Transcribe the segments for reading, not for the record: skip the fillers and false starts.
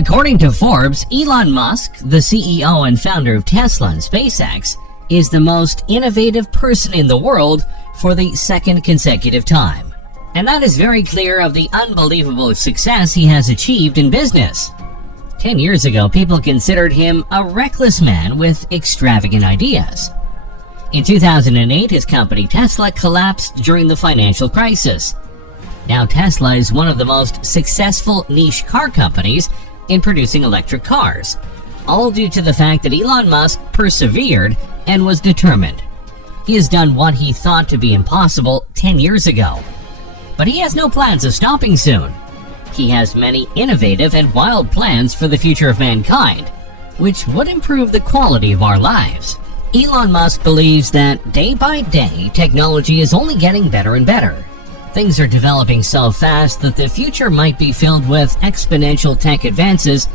According to Forbes, Elon Musk, the CEO and founder of Tesla and SpaceX, is the most innovative person in the world for the second consecutive time. And that is very clear of the unbelievable success he has achieved in business. 10 years ago, people considered him a reckless man with extravagant ideas. In 2008, his company Tesla collapsed during the financial crisis. Now Tesla is one of the most successful niche car companies in producing electric cars, all due to the fact that Elon Musk persevered and was determined. He has done what he thought to be impossible 10 years ago. But he has no plans of stopping soon. He has many innovative and wild plans for the future of mankind, which would improve the quality of our lives. Elon Musk believes that day by day, technology is only getting better and better. Things are developing so fast that the future might be filled with exponential tech advances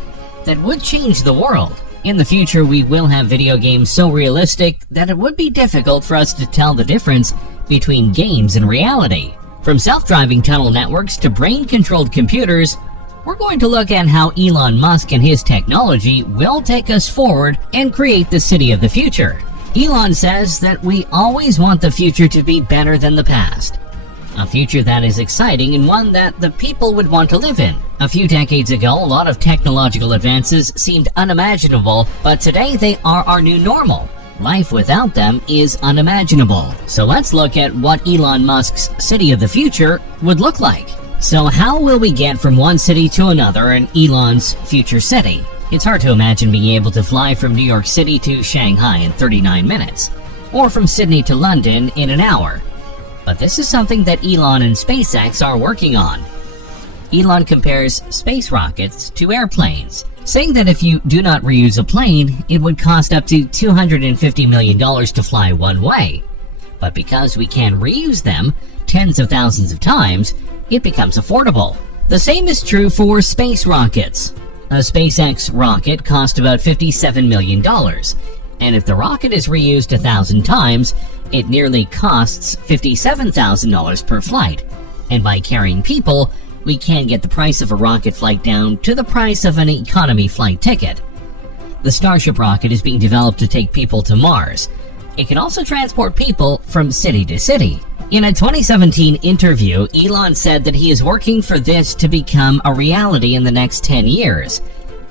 that would change the world. In the future, we will have video games so realistic that it would be difficult for us to tell the difference between games and reality. From self-driving tunnel networks to brain-controlled computers, we're going to look at how Elon Musk and his technology will take us forward and create the city of the future. Elon says that we always want the future to be better than the past. A future that is exciting and one that the people would want to live in. A few decades ago, a lot of technological advances seemed unimaginable, but today they are our new normal. Life without them is unimaginable. So let's look at what Elon Musk's city of the future would look like. So how will we get from one city to another in Elon's future city? It's hard to imagine being able to fly from New York City to Shanghai in 39 minutes, or from Sydney to London in an hour. But this is something that Elon and SpaceX are working on. Elon compares space rockets to airplanes, saying that if you do not reuse a plane, it would cost up to $250 million to fly one way. But because we can reuse them tens of thousands of times, it becomes affordable. The same is true for space rockets. A SpaceX rocket cost about $57 million. And if the rocket is reused 1,000 times, it nearly costs $57,000 per flight. And by carrying people, we can get the price of a rocket flight down to the price of an economy flight ticket. The Starship rocket is being developed to take people to Mars. It can also transport people from city to city. In a 2017 interview, Elon said that he is working for this to become a reality in the next 10 years.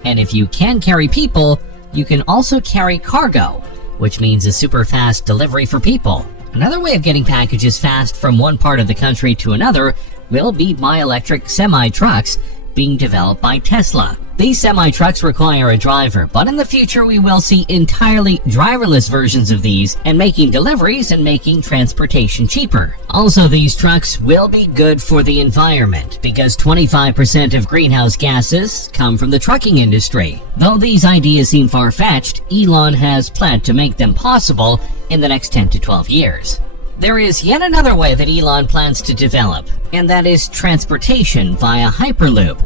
And if you can carry people, you can also carry cargo, which means a super fast delivery for people. Another way of getting packages fast from one part of the country to another will be by electric semi-trucks being developed by Tesla. These semi-trucks require a driver, but in the future we will see entirely driverless versions of these and making deliveries and making transportation cheaper. Also, these trucks will be good for the environment because 25% of greenhouse gases come from the trucking industry. Though these ideas seem far-fetched, Elon has planned to make them possible in the next 10 to 12 years. There is yet another way that Elon plans to develop, and that is transportation via Hyperloop.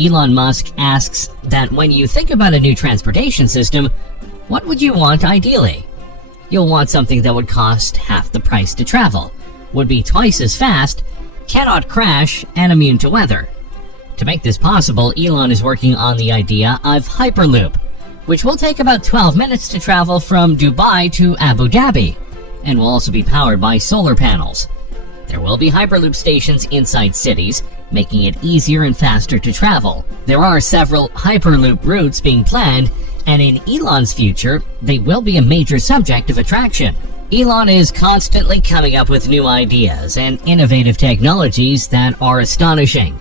Elon Musk asks that when you think about a new transportation system, what would you want ideally? You'll want something that would cost half the price to travel, would be twice as fast, cannot crash, and immune to weather. To make this possible, Elon is working on the idea of Hyperloop, which will take about 12 minutes to travel from Dubai to Abu Dhabi, and will also be powered by solar panels. There will be Hyperloop stations inside cities, making it easier and faster to travel. There are several Hyperloop routes being planned, and in Elon's future, they will be a major subject of attraction. Elon is constantly coming up with new ideas and innovative technologies that are astonishing.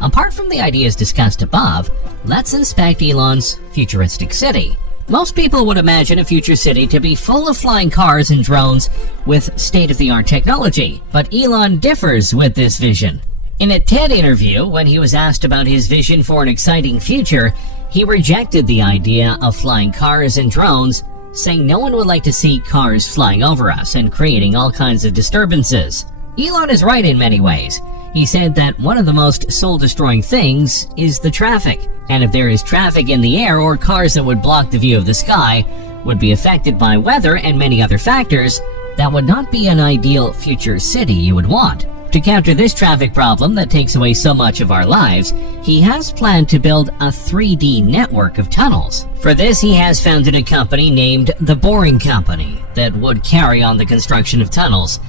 Apart from the ideas discussed above, let's inspect Elon's futuristic city. Most people would imagine a future city to be full of flying cars and drones with state-of-the-art technology, but Elon differs with this vision. In a TED interview, when he was asked about his vision for an exciting future, he rejected the idea of flying cars and drones, saying no one would like to see cars flying over us and creating all kinds of disturbances. Elon is right in many ways. He said that one of the most soul-destroying things is the traffic, and if there is traffic in the air or cars that would block the view of the sky, would be affected by weather and many other factors, that would not be an ideal future city you would want. To counter this traffic problem that takes away so much of our lives, he has planned to build a 3D network of tunnels. For this, he has founded a company named The Boring Company that would carry on the construction of tunnels.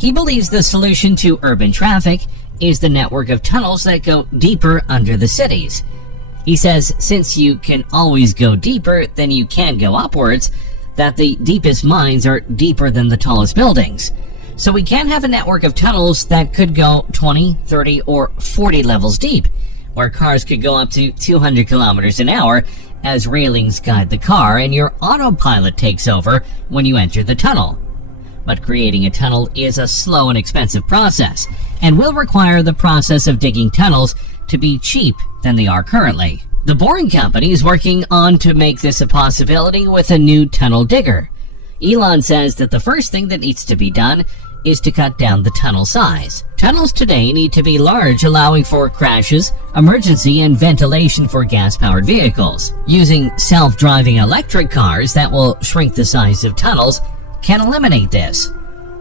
He believes the solution to urban traffic is the network of tunnels that go deeper under the cities. He says since you can always go deeper than you can go upwards, that the deepest mines are deeper than the tallest buildings. So we can have a network of tunnels that could go 20, 30, or 40 levels deep, where cars could go up to 200 kilometers an hour as railings guide the car and your autopilot takes over when you enter the tunnel. But creating a tunnel is a slow and expensive process, and will require the process of digging tunnels to be cheap than they are currently. The Boring Company is working on to make this a possibility with a new tunnel digger. Elon says that the first thing that needs to be done is to cut down the tunnel size. Tunnels today need to be large, allowing for crashes, emergency, and ventilation for gas-powered vehicles. Using self-driving electric cars that will shrink the size of tunnels can eliminate this.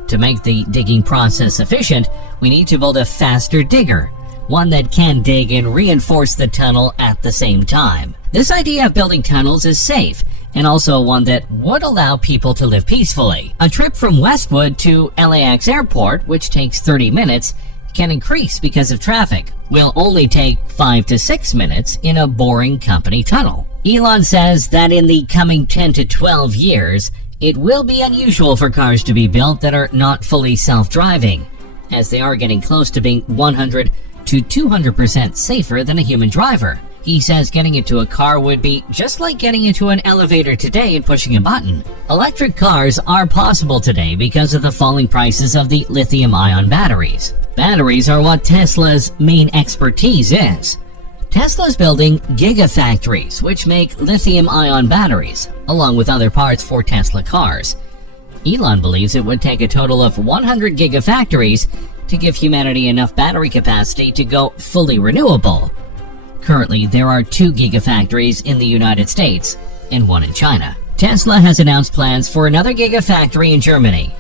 To make the digging process efficient, we need to build a faster digger, one that can dig and reinforce the tunnel at the same time. This idea of building tunnels is safe, and also one that would allow people to live peacefully. A trip from Westwood to LAX Airport, which takes 30 minutes, can increase because of traffic. Will only take 5 to 6 minutes in a Boring Company tunnel. Elon says that in the coming 10 to 12 years, it will be unusual for cars to be built that are not fully self-driving, as they are getting close to being 100 to 200% safer than a human driver. He says getting into a car would be just like getting into an elevator today and pushing a button. Electric cars are possible today because of the falling prices of the lithium-ion batteries. Batteries are what Tesla's main expertise is. Tesla's building gigafactories which make lithium-ion batteries, along with other parts for Tesla cars. Elon believes it would take a total of 100 gigafactories to give humanity enough battery capacity to go fully renewable. Currently, there are 2 gigafactories in the United States and 1 in China. Tesla has announced plans for another gigafactory in Germany.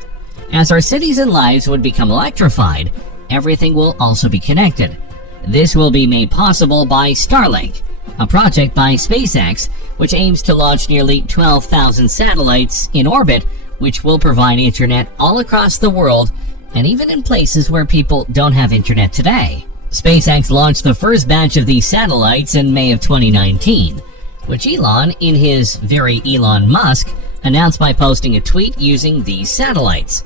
As our cities and lives would become electrified, everything will also be connected. This will be made possible by Starlink, a project by SpaceX which aims to launch nearly 12,000 satellites in orbit, which will provide internet all across the world and even in places where people don't have internet today. SpaceX launched the first batch of these satellites in May of 2019, which Elon, in his very Elon Musk, announced by posting a tweet using these satellites.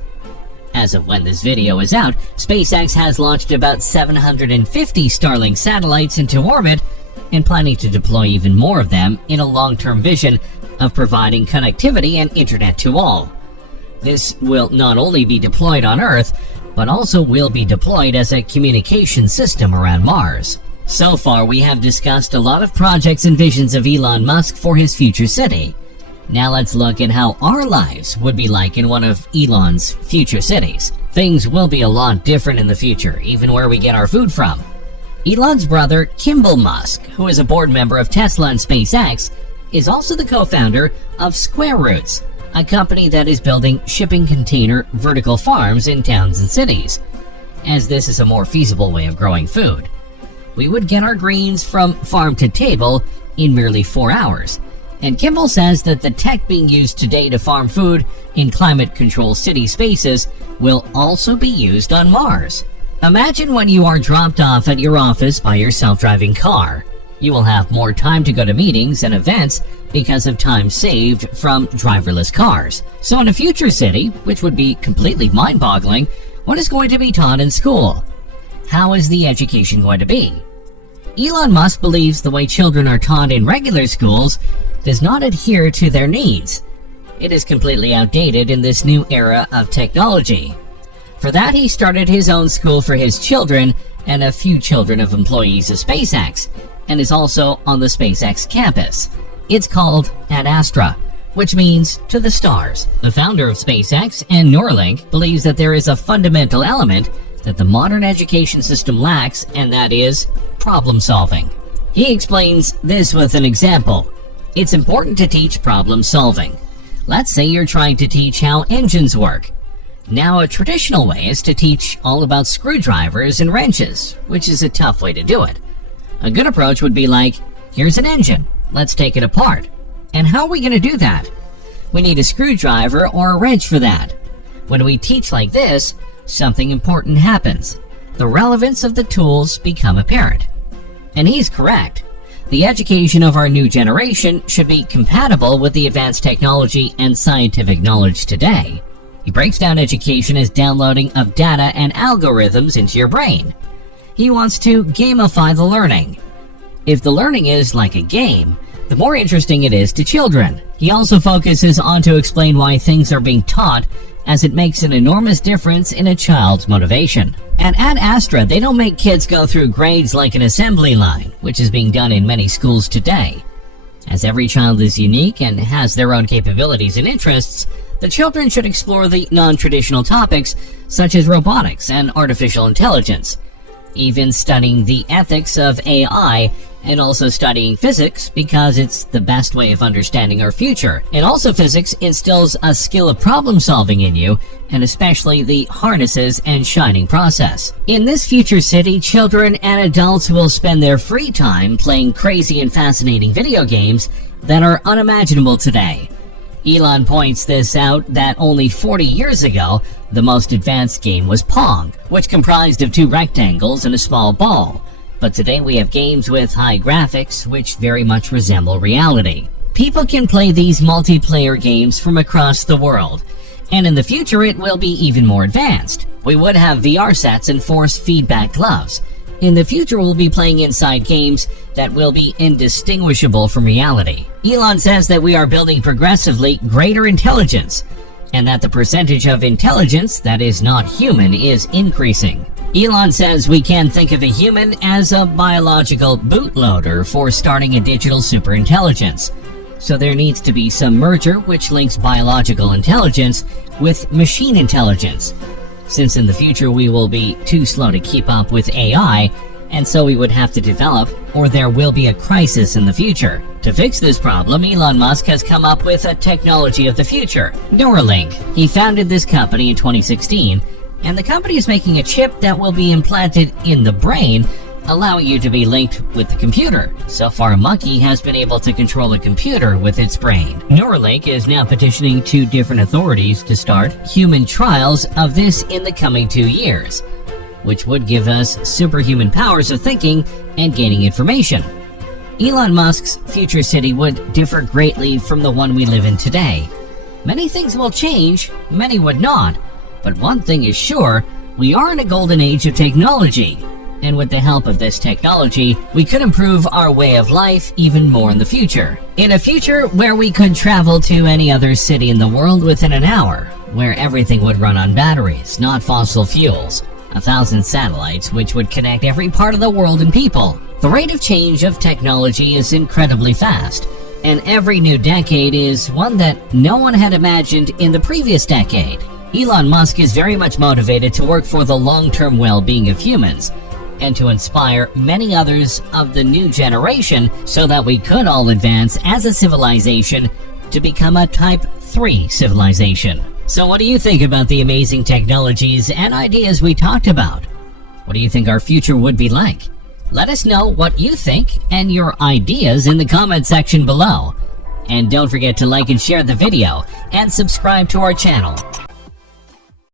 As of when this video is out, SpaceX has launched about 750 Starlink satellites into orbit and planning to deploy even more of them in a long-term vision of providing connectivity and internet to all. This will not only be deployed on Earth, but also will be deployed as a communication system around Mars. So far, we have discussed a lot of projects and visions of Elon Musk for his future city. Now let's look at how our lives would be like in one of Elon's future cities. Things will be a lot different in the future, even where we get our food from. Elon's brother, Kimball Musk, who is a board member of Tesla and SpaceX, is also the co-founder of Square Roots, a company that is building shipping container vertical farms in towns and cities, as this is a more feasible way of growing food. We would get our greens from farm to table in merely 4 hours, and Kimball says that the tech being used today to farm food in climate-controlled city spaces will also be used on Mars. Imagine when you are dropped off at your office by your self-driving car. You will have more time to go to meetings and events because of time saved from driverless cars. So in a future city, which would be completely mind-boggling, what is going to be taught in school? How is the education going to be? Elon Musk believes the way children are taught in regular schools does not adhere to their needs. It is completely outdated in this new era of technology. For that, he started his own school for his children and a few children of employees of SpaceX, and is also on the SpaceX campus. It's called Ad Astra, which means to the stars. The founder of SpaceX and Neuralink believes that there is a fundamental element that the modern education system lacks, and that is problem solving. He explains this with an example. It's important to teach problem solving. Let's say you're trying to teach how engines work. Now, a traditional way is to teach all about screwdrivers and wrenches, which is a tough way to do it. A good approach would be like, here's an engine, let's take it apart. And how are we going to do that? We need a screwdriver or a wrench for that. When we teach like this, something important happens. The relevance of the tools become apparent. And he's correct. The education of our new generation should be compatible with the advanced technology and scientific knowledge today. He breaks down education as downloading of data and algorithms into your brain. He wants to gamify the learning. If the learning is like a game, the more interesting it is to children. He also focuses on to explain why things are being taught, as it makes an enormous difference in a child's motivation. And at Astra, they don't make kids go through grades like an assembly line, which is being done in many schools today. As every child is unique and has their own capabilities and interests, the children should explore the non-traditional topics such as robotics and artificial intelligence, even studying the ethics of AI and also studying physics because it's the best way of understanding our future. And also physics instills a skill of problem solving in you, and especially the harnesses and shining process. In this future city, children and adults will spend their free time playing crazy and fascinating video games that are unimaginable today. Elon points this out that only 40 years ago, the most advanced game was Pong, which comprised of two rectangles and a small ball. But today we have games with high graphics, which very much resemble reality. People can play these multiplayer games from across the world, and in the future it will be even more advanced. We would have VR sets and force feedback gloves. In the future we'll be playing inside games that will be indistinguishable from reality. Elon says that we are building progressively greater intelligence, and that the percentage of intelligence that is not human is increasing. Elon says we can think of a human as a biological bootloader for starting a digital superintelligence. So there needs to be some merger which links biological intelligence with machine intelligence, since in the future we will be too slow to keep up with AI, and so we would have to develop, or there will be a crisis in the future. To fix this problem, Elon Musk has come up with a technology of the future, Neuralink. He founded this company in 2016, and the company is making a chip that will be implanted in the brain, allowing you to be linked with the computer. So far, a monkey has been able to control a computer with its brain. Neuralink is now petitioning 2 different authorities to start human trials of this in the coming 2 years, which would give us superhuman powers of thinking and gaining information. Elon Musk's future city would differ greatly from the one we live in today. Many things will change, many would not, but one thing is sure, we are in a golden age of technology. And with the help of this technology, we could improve our way of life even more in the future. In a future where we could travel to any other city in the world within an hour, where everything would run on batteries, not fossil fuels, 1,000 satellites which would connect every part of the world and people. The rate of change of technology is incredibly fast, and every new decade is one that no one had imagined in the previous decade. Elon Musk is very much motivated to work for the long-term well-being of humans, and to inspire many others of the new generation so that we could all advance as a civilization to become a Type 3 civilization. So what do you think about the amazing technologies and ideas we talked about? What do you think our future would be like? Let us know what you think and your ideas in the comment section below. And don't forget to like and share the video and subscribe to our channel.